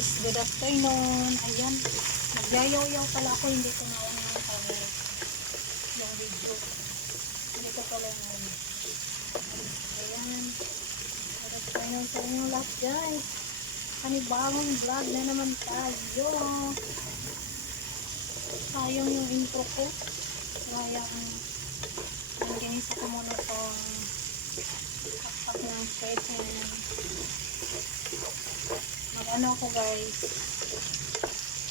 guys, good afternoon. Ayan, nagyayaw-yaw pala ako, hindi ko naon yung camera, yung video. Hindi ko pala naon. Ayan, good afternoon sa inyong lahat guys. Panibagong vlog na naman tayo. Sayang yung intro ko. Kaya ginisa ko muna itong pakpak ng chicken. Mag-ano ko guys,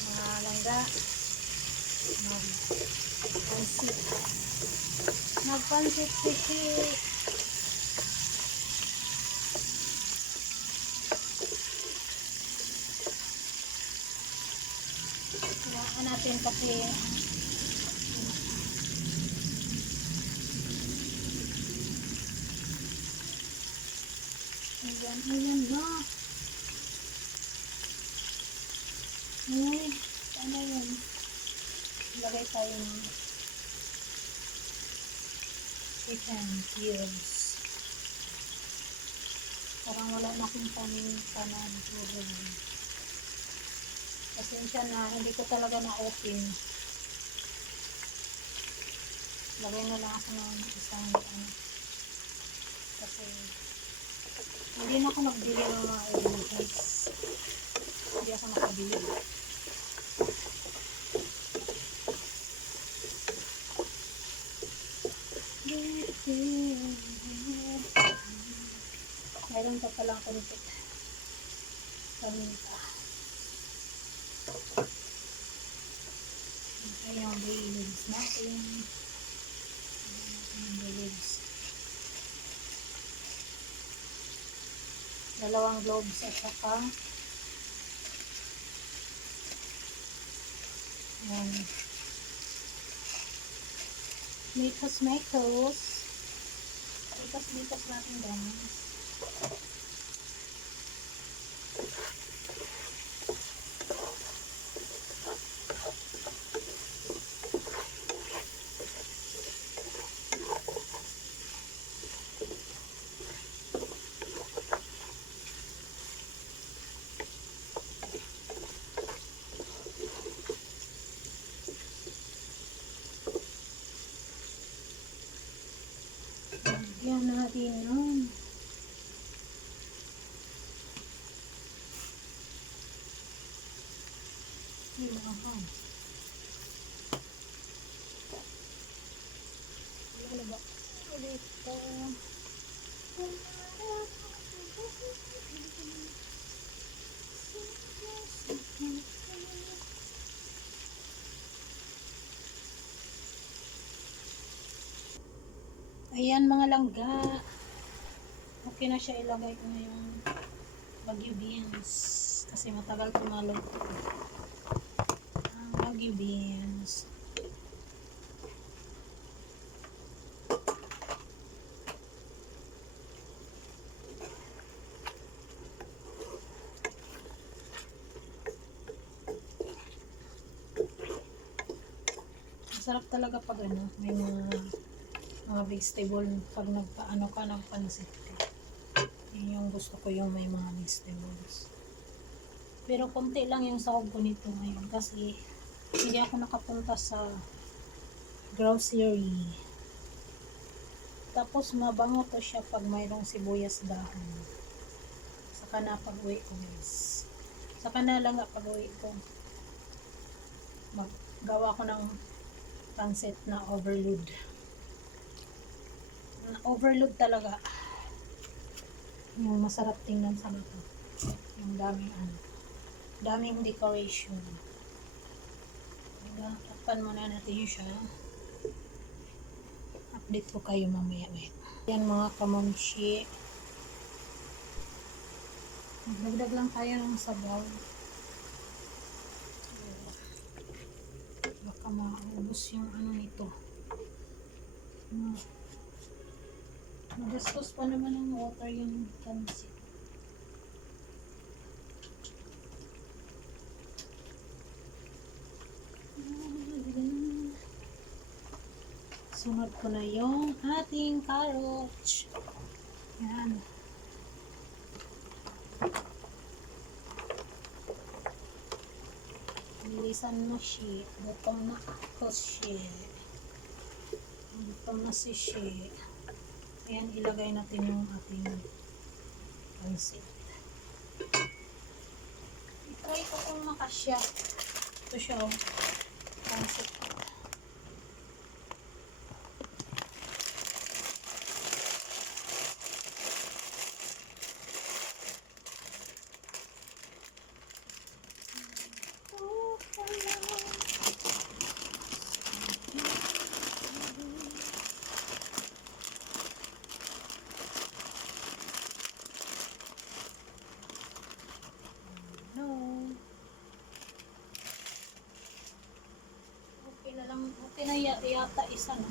mga langga, magpansit siki. Kailangan natin kasi ayan na. Ano yun? Lagay tayo ng chicken cubes. Parang wala na akong panin pasensya na, hindi ko talaga na-open. Lagay na lang ako ng isang kasi hindi na ako nagbili ng mga guys. Hindi ako nakabili. Mayroon pa palang konti paminta. Ito yung bay leaves natin. Bay leaves. Dalawang globes at saka mitos natin guys. Yan natin yun. Wala ba? Dito. Ayan mga langga. Okay na siya, ilagay ko na yung Baguio beans. Kasi matagal ko maluto. Ang Baguio beans. Masarap talaga pag may mga vegetable pag nagpaano ka ng pansit. Yun yung gusto ko, yung may mga vegetables. Pero konti lang yung sahog ko nito ngayon kasi hindi ako nakapunta sa grocery. Tapos mabango to siya pag mayroong sibuyas dahon. Saka na pag-uwi ko guys. Saka na lang pag-uwi ko. Maggawa ko ng pansit na overload. Overload talaga. Yung masarap tingnan sa mata. Yung daming decoration. Takpan muna natin siya. Update ko kayo mamaya. Yan mga kamamshi. Magdagdag lang tayo ng sabaw. Baka maubos yung nito. Magastos pa naman ang water yung pansit. Sunod ko na yung ating carrots. Yan. pawisan na siya. Gutom na ako siya. Gutom na si siya. Ayan, ilagay natin yung ating pansit. I-try ko kung makasya. Ito siya, oh. Pansit. Okay na lang, okay na yata isa na.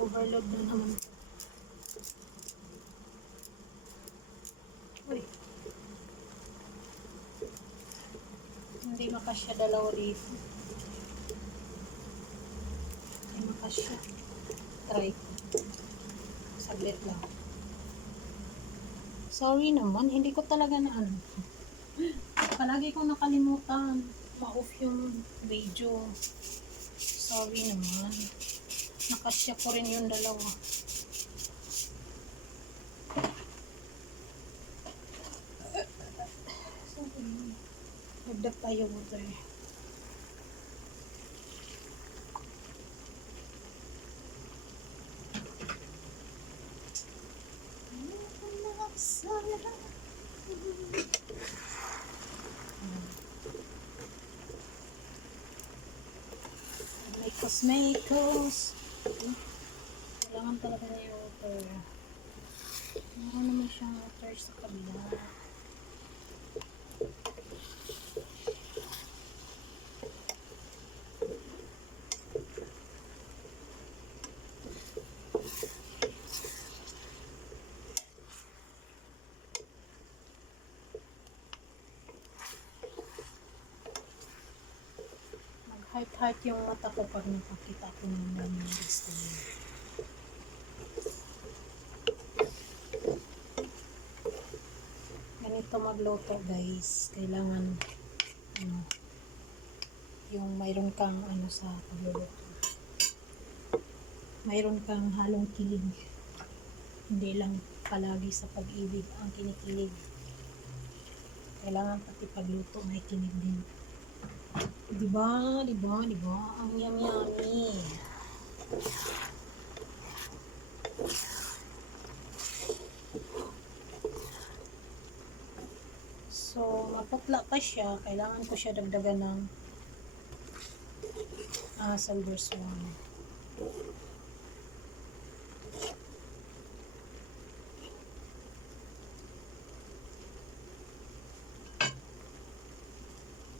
Overload na naman ito. Uy. Hindi makasya dalawa dito. Hindi makasya. Try ko. Saglit lang. Sorry naman, hindi ko talaga na ano. Palagi kong nakalimutan ma-off yung video. Sorry naman. Nakasya ko rin yung dalawa. Sorry. Nagdag tayo water. Makos. Kailangan talaga niya yung water. Meron naman siyang water sa kabila. Heart yung mata ko pag nakakita ko ng mga gusto niya. Ganito magluto guys. Kailangan yung mayroon kang sa pagluluto. Mayroon kang halong kilig. Hindi lang palagi sa pag-ibig ang kinikilig. Kailangan pati pagluto may kinig din. Diba? Ang yummy. So, maputla pa siya. Kailangan ko siya dagdagan ng silver swan.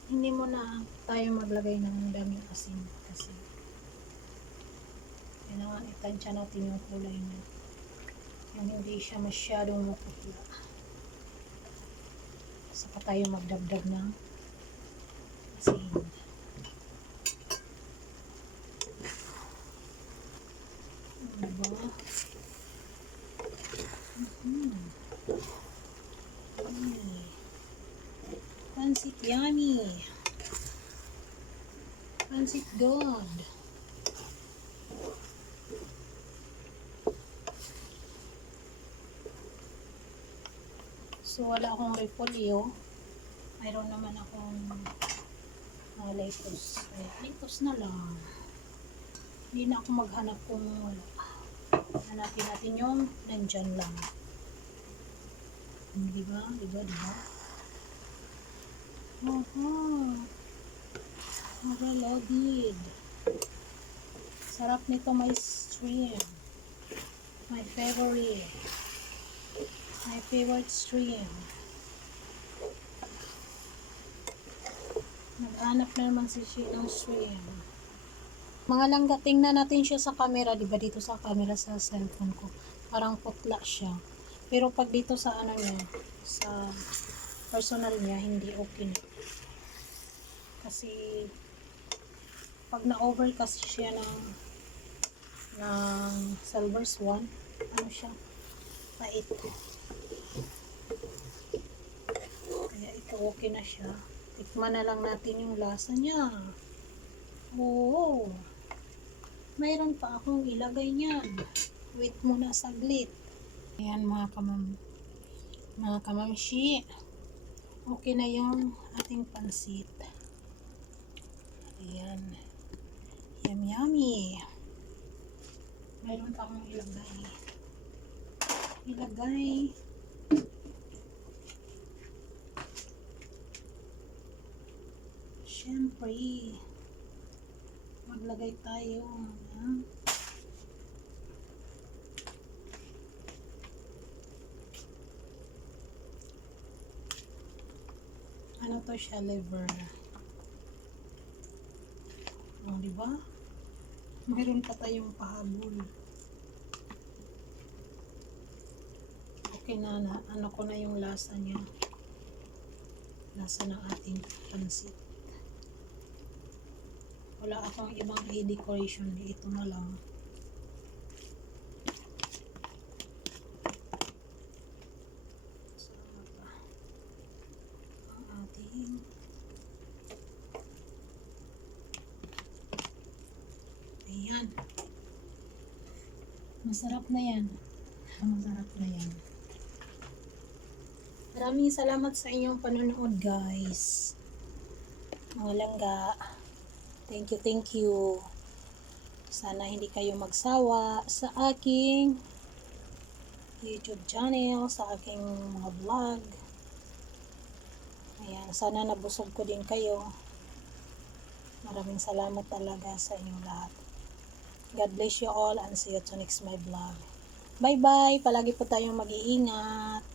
Hindi mo na tayo maglagay ng daming asin kasi kailangan itansya natin yung kulay niya. Yung hindi siya masyadong maputla. Saka tayo magdagdag ng asin. Diba? Pansit yummy. Pansit god. So, wala akong repolyo. Mayroon naman akong lettuce. Lettuce na lang. Hindi na ako maghanap kung wala. Hanapin natin yung nandyan lang. Diba? Overloaded. Sarap nito, may stream. My favorite stream. Nag-hanap na naman si Shi ng stream. Mga langga, tingnan natin siya sa camera, diba dito sa camera sa cellphone ko. Parang putla siya. Pero pag dito sa niya, sa personal niya, hindi okay na. Kasi pag na-over kasi siya ng silver swan, siya, pait. okay na siya. Tikman na lang natin yung lasa niya. Oo. Mayroon pa akong ilagay niyan. Wait muna saglit. Ayan mga kamamshi. Okay na yung ating pansit. Ayan. Yummy. Mayroon pa akong ilagay. Siyempre, maglagay tayo ng ano to siya, liver. O, diba? Mayroon pa tayong pahabol. Okay na, ano ko na yung lasa niya. Lasa ng ating pansit. Wala akong ibang i-decoration. Ito na lang. Sarap ba? Ang ating ayan. Masarap na yan. Masarap na yan. Maraming salamat sa inyong panonood, guys. Mga langga. Thank you. Sana hindi kayo magsawa sa aking YouTube channel, sa aking mga vlog. Ayan, sana nabusog ko din kayo. Maraming salamat talaga sa inyong lahat. God bless you all and see you to next my vlog. Bye-bye. Palagi po tayong mag-iingat.